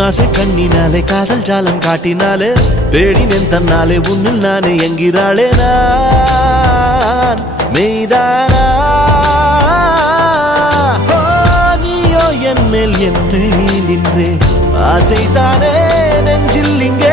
உன்னாசை கண்ணினாலே காதல் ஜாலம் காட்டினாலே தேடினேன் தன்னாலே உன்னில் நானே என்கிறாளே நான் மெய்தானா என் மேல் என்னை நின்றே ஆசைதானே நெஞ்சில் இங்கே